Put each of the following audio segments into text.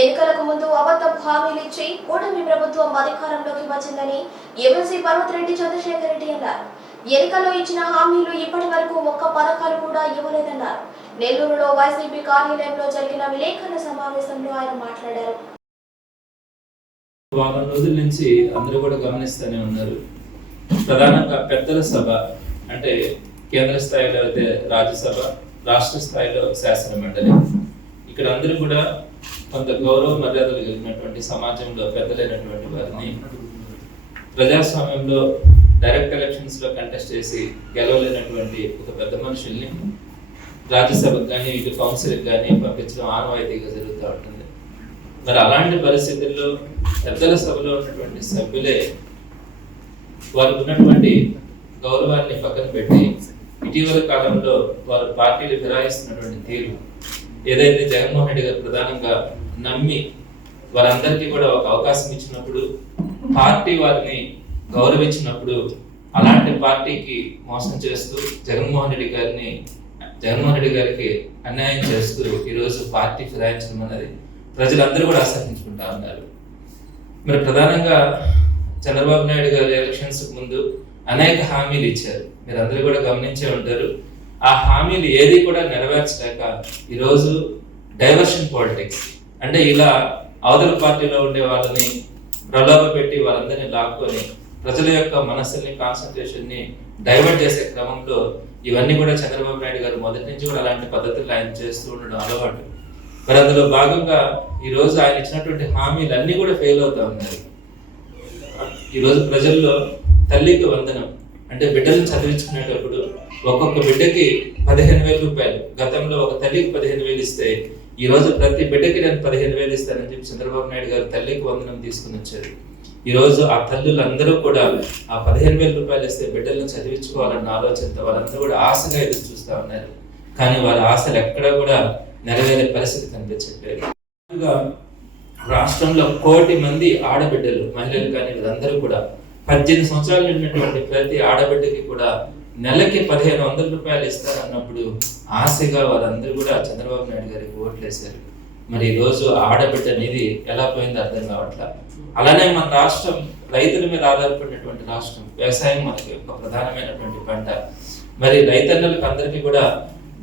ఎన్నికలకు ముందు అబద్ధపు హామీలు ఇచ్చి కూటమి ప్రభుత్వం అధికారంలోకి వచ్చిందని ఎమ్మెల్సీ పర్వతిరెడ్డి చంద్రశేఖర్ రెడ్డి అన్నారు. ఎన్నికల్లో ఇచ్చిన హామీలు ఇప్పటి వరకు ఒక్క పథకాలు కూడా ఇవ్వలేదన్నారు. నెల్లూరులో వైసీపీ కార్యాలయంలో జరిగిన విలేకరుల సమావేశంలో ఆయన మాట్లాడారు. వారం రోజుల నుంచి అందరూ కూడా గమనిస్తూనే ఉన్నారు. ప్రధానంగా పెద్దల సభ అంటే కేంద్ర స్థాయిలో అయితే రాజ్యసభ, రాష్ట్ర స్థాయిలో శాసన మండలి, ఇక్కడ అందరూ కూడా కొంత గౌరవ మర్యాదలు కలిగినటువంటి సమాజంలో పెద్దలైనటువంటి వారిని ప్రజాస్వామ్యంలో డైరెక్ట్ ఎలక్షన్స్ లో కంటెస్ట్ చేసి గెలవలేనటువంటి ఒక పెద్ద మనుషుల్ని రాజ్యసభకు కానీ ఇటు కౌన్సిల్కి కానీ పంపించడం ఆనవాయితీగా జరుగుతూ ఉంటుంది. మరి అలాంటి పరిస్థితుల్లో పెద్దల సభలో ఉన్నటువంటి సభ్యులే వారికి ఉన్నటువంటి గౌరవాన్ని పక్కన పెట్టి ఇటీవల కాలంలో వారు పార్టీలు ఫిరాయిస్తున్నటువంటి తీరు ఏదైతే జగన్మోహన్ రెడ్డి గారు ప్రధానంగా నమ్మి వారందరికీ కూడా ఒక అవకాశం ఇచ్చినప్పుడు, పార్టీ వారిని గౌరవించినప్పుడు అలాంటి పార్టీకి మోసం చేస్తూ జగన్మోహన్ రెడ్డి గారికి అన్యాయం చేస్తూ ఈరోజు పార్టీ ఫిరాయించడం అనేది ప్రజలందరూ కూడా ఆసక్తించుకుంటా ఉన్నారు. మరి ప్రధానంగా చంద్రబాబు నాయుడు గారు ఎలక్షన్స్ ముందు అనేక హామీలు ఇచ్చారు. మీరు అందరూ కూడా గమనించే ఉంటారు. ఆ హామీలు ఏది కూడా నెరవేర్చలేక ఈరోజు డైవర్షన్ పాలిటిక్స్ అంటే ఇలా అవతల పార్టీలో ఉండే వాళ్ళని ప్రలోభ పెట్టి వాళ్ళందరినీ లాక్కొని ప్రజల యొక్క మనస్సుని, కాన్సన్ట్రేషన్ ని డైవర్ట్ చేసే క్రమంలో ఇవన్నీ కూడా చంద్రబాబు నాయుడు గారు మొదటి నుంచి కూడా అలాంటి పద్ధతులు ఆయన చేస్తూ ఉండడం అలవాటు. మరి అందులో భాగంగా ఈరోజు ఆయన ఇచ్చినటువంటి హామీలు అన్ని కూడా ఫెయిల్ అవుతా ఉన్నారు. ఈరోజు ప్రజల్లో తల్లికి వందనం అంటే బిడ్డలను చదివించుకునేటప్పుడు ఒక్కొక్క బిడ్డకి 15,000 రూపాయలు, గతంలో ఒక తల్లికి 15,000 ఇస్తే ఈ రోజు ప్రతి బిడ్డకి నేను 15,000 ఇస్తానని చెప్పి చంద్రబాబు నాయుడు గారు తల్లికి వందనం తీసుకుని వచ్చారు. ఈ రోజు ఆ తల్లులందరూ కూడా ఆ 15,000 రూపాయలు ఇస్తే బిడ్డలను చదివించుకోవాలన్న ఆలోచనతో వాళ్ళందరూ కూడా ఆశగా ఎదురు చూస్తూ ఉన్నారు. కానీ వాళ్ళ ఆశలు ఎక్కడా కూడా నెరవేరే పరిస్థితి కనిపించట్లేదు. రాష్ట్రంలో 1 కోటి మంది ఆడబిడ్డలు, మహిళలు కానీ వీళ్ళందరూ కూడా 18 సంవత్సరాలు నిండినటువంటి ప్రతి ఆడబిడ్డకి కూడా నెలకి 1,500 రూపాయలు ఇస్తారన్నప్పుడు ఆశగా వారందరూ కూడా చంద్రబాబు నాయుడు గారికి ఓట్లేశారు. మరి ఈ రోజు ఆడబిడ్డ నిధి ఎలా పోయిందో అర్థం కావట్లా. అలానే మన రాష్ట్రం రైతుల మీద ఆధారపడినటువంటి రాష్ట్రం. వ్యవసాయం మనకి ఒక ప్రధానమైనటువంటి పంట. మరి రైతన్నలకు అందరికీ కూడా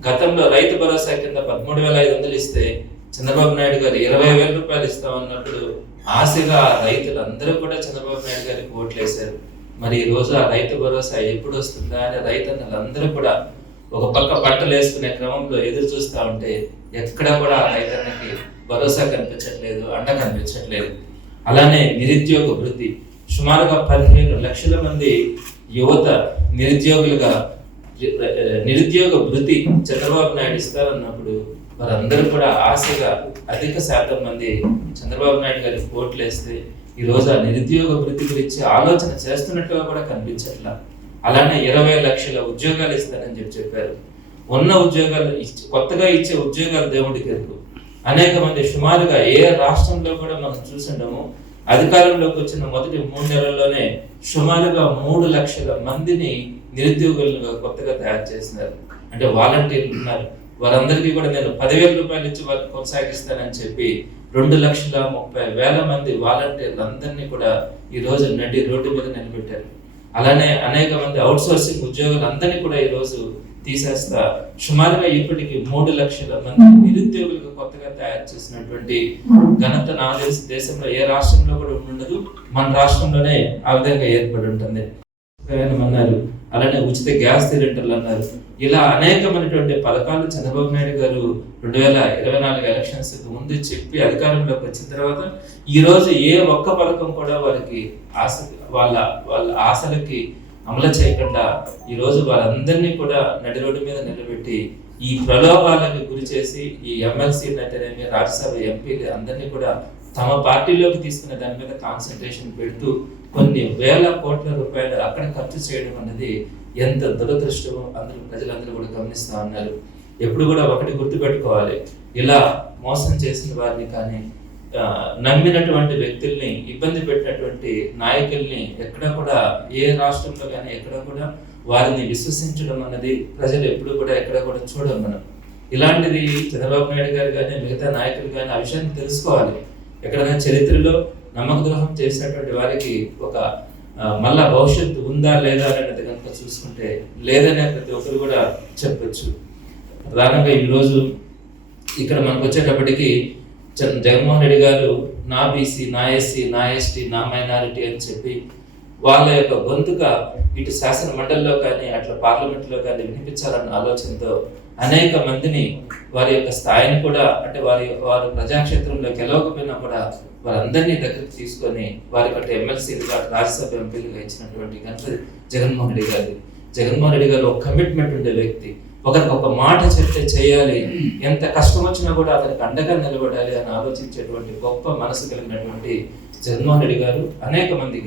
గతంలో రైతు భరోసా కింద 13,500 ఇస్తే చంద్రబాబు నాయుడు గారు 20,000 రూపాయలు ఇస్తామన్నప్పుడు ఆశగా రైతులందరూ కూడా చంద్రబాబు నాయుడు గారికి ఓట్లేశారు. మరి ఈ రోజు ఆ రైతు భరోసా ఎప్పుడు వస్తుందా అని రైతన్నలందరూ కూడా ఒక పక్క పంటలు వేసుకునే క్రమంలో ఎదురు చూస్తూ ఉంటే ఎక్కడా కూడా ఆ రైతన్నకి భరోసా కనిపించట్లేదు, అండ కనిపించట్లేదు. అలానే నిరుద్యోగ వృద్ధి, సుమారుగా 15 లక్షల మంది యువత నిరుద్యోగ వృద్ధి చంద్రబాబు నాయుడు ఇస్తారన్నప్పుడు వారందరూ కూడా ఆశగా అధిక శాతం మంది చంద్రబాబు నాయుడు గారికి ఓట్లు వేస్తే ఈ రోజు ఆ నిరుద్యోగ వృద్ధి గురించి ఆలోచన చేస్తున్నట్టుగా కూడా కనిపించట్లా. అలానే 20 లక్షల ఉద్యోగాలు ఇస్తారని చెప్పారు. ఉన్న ఉద్యోగాలు కొత్తగా ఇచ్చే ఉద్యోగాలు దేవుడికి ఎదురు అనేక మంది, సుమారుగా ఏ రాష్ట్రంలో కూడా మనం చూసిండము అధికారంలోకి వచ్చిన మొదటి 3 నెలల్లోనే సుమారుగా 3 లక్షల మందిని నిరుద్యోగులుగా కొత్తగా తయారు చేసినారు. అంటే వాలంటీర్లు ఉన్నారు. వారందరికీ కూడా నేను 10,000 రూపాయలు ఇచ్చి వారిని కొనసాగిస్తానని చెప్పి 2,30,000 మంది వాలంటీర్లు అందరినీ కూడా ఈ రోజు నడి రోడ్డు మీద నిలబెట్టారు. అలానే అనేక మంది అవుట్ సోర్సింగ్ ఉద్యోగులు అందరినీ కూడా ఈ రోజు తీసేస్తా సుమారుగా ఇప్పటికి 3 లక్షల మంది నిరుద్యోగులకు కొత్తగా తయారు చేసినటువంటి ఘనత నా దేశంలో ఏ రాష్ట్రంలో కూడా ఉండదు. మన రాష్ట్రంలోనే ఆ విధంగా ఏర్పడి ఉంటుంది అన్నారు. అలానే ఉచిత గ్యాస్ సిలిండర్లు అన్నారు. ఇలా అనేకమైనటువంటి పథకాలు చంద్రబాబు నాయుడు గారు 2024 ఎలక్షన్స్ ముందు చెప్పి అధికారంలోకి వచ్చిన తర్వాత ఈ రోజు ఏ ఒక్క పథకం కూడా వారికి వాళ్ళ ఆశలకి అమలు చేయకుండా ఈ రోజు వారందరినీ కూడా నడి రోడ్డు మీద నిలబెట్టి ఈ ప్రలోభాలకు గురి చేసి ఈ ఎమ్మెల్సీలు అంటేనేమి రాజ్యసభ ఎంపీలు అందరినీ కూడా తమ పార్టీలోకి తీసుకునే దాని మీద కాన్సన్ట్రేషన్ పెడుతూ కొన్ని వేల కోట్ల రూపాయలు అక్కడ ఖర్చు చేయడం అనేది ఎంత దురదృష్టమో ప్రజలందరూ కూడా గమనిస్తూ ఉన్నారు. ఎప్పుడు కూడా ఒకటి గుర్తుపెట్టుకోవాలి, ఇలా మోసం చేసిన వారిని కానీ నమ్మినటువంటి వ్యక్తుల్ని ఇబ్బంది పెట్టినటువంటి నాయకుల్ని ఎక్కడ కూడా ఏ రాష్ట్రంలో కానీ ఎక్కడ కూడా వారిని విశ్వసించడం అన్నది ప్రజలు ఎప్పుడు కూడా ఎక్కడ కూడా చూడం మనం. ఇలాంటిది చంద్రబాబు నాయుడు గారు కానీ మిగతా నాయకులు కానీ ఆ విషయాన్ని తెలుసుకోవాలి. ఎక్కడైనా చరిత్రలో నమ్మక ద్రోహం చేసినటువంటి వారికి ఒక మళ్ళా భవిష్యత్తు ఉందా లేదా అనేది కనుక చూసుకుంటే లేదనే ప్రతి ఒక్కరు కూడా చెప్పొచ్చు. ప్రధానంగా ఈరోజు ఇక్కడ మనకు వచ్చేటప్పటికి జగన్మోహన్ రెడ్డి గారు నా బీసీ, నా ఎస్సీ, నా ఎస్టీ, నా మైనారిటీ అని చెప్పి వాళ్ళ యొక్క గొంతుక ఇటు శాసన మండలిలో కానీ అట్లా పార్లమెంట్లో కానీ వినిపించాలన్న ఆలోచనతో అనేక మందిని వారి యొక్క స్థాయిని కూడా అంటే వారు ప్రజాక్షేత్రంలో గెలవకపోయినా కూడా వారందరినీ దగ్గరికి తీసుకొని వారి యొక్క ఎమ్మెల్సీలుగా రాజ్యసభ ఎంపీలుగా ఇచ్చినటువంటి ఘనత జగన్మోహన్ రెడ్డి గారు. జగన్మోహన్ రెడ్డి గారు ఒక కమిట్మెంట్ ఉండే వ్యక్తి. ఒకరికి ఒక మాట చెప్తే చేయాలి, ఎంత కష్టం వచ్చినా కూడా అతనికి అండగా నిలబడాలి అని ఆలోచించేటువంటి గొప్ప మనసు కలిగినటువంటి జగన్మోహన్ రెడ్డి గారు అనేక మందికి